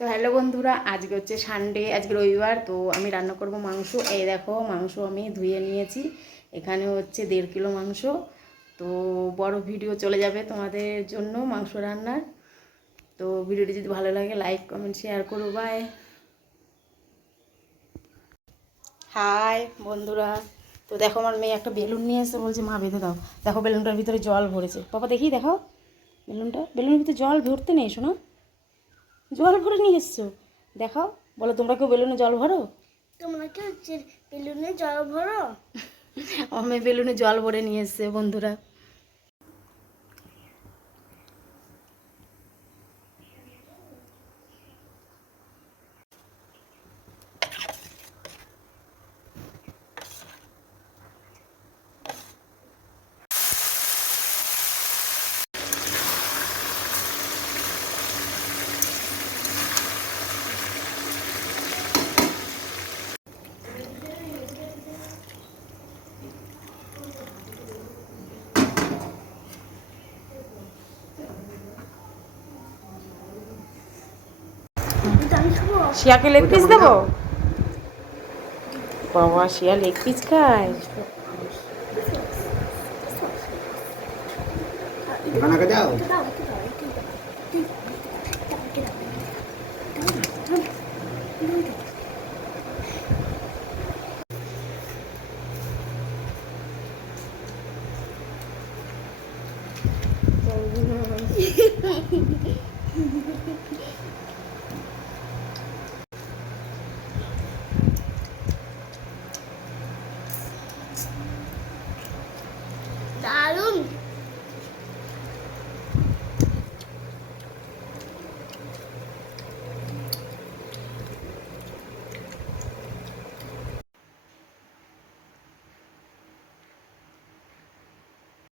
তো হ্যালো বন্ধুরা, আজকে হচ্ছে সানডে আজকে রবিবার, তো আমি রান্না করব মাংস। এই দেখো, মাংস আমি ধুয়ে নিয়েছি। এখানে হচ্ছে দেড় কিলো মাংস। তো বড় ভিডিও চলে যাবে তোমাদের জন্য মাংস রান্নার। তো ভিডিওটি যদি ভালো লাগে লাইক কমেন্ট শেয়ার করো। বাই হাই বন্ধুরা। তো দেখো, আমার মেয়ে একটা বেলুন নিয়ে এসে বলছে, মা, বেঁধে দাও। দেখো, বেলুনটার ভিতরে জল ভরেছে। বাবা দেখি দেখো বেলুনটা, বেলুনের ভিতরে জল ভরতে নেই, শোনো। জল ভরে নিয়ে এসছো। দেখাও বলো তোমরা কেউ বেলুনে জল ভরো? তোমরা কেউ বেলুনে জল ভরো? আমার বেলুনে জল ভরে নিয়ে এসছে বন্ধুরা। শিয়াকে লেগ পিস দেবো? বাবা শিয়া লেগ পিস খায়। Thank you. hello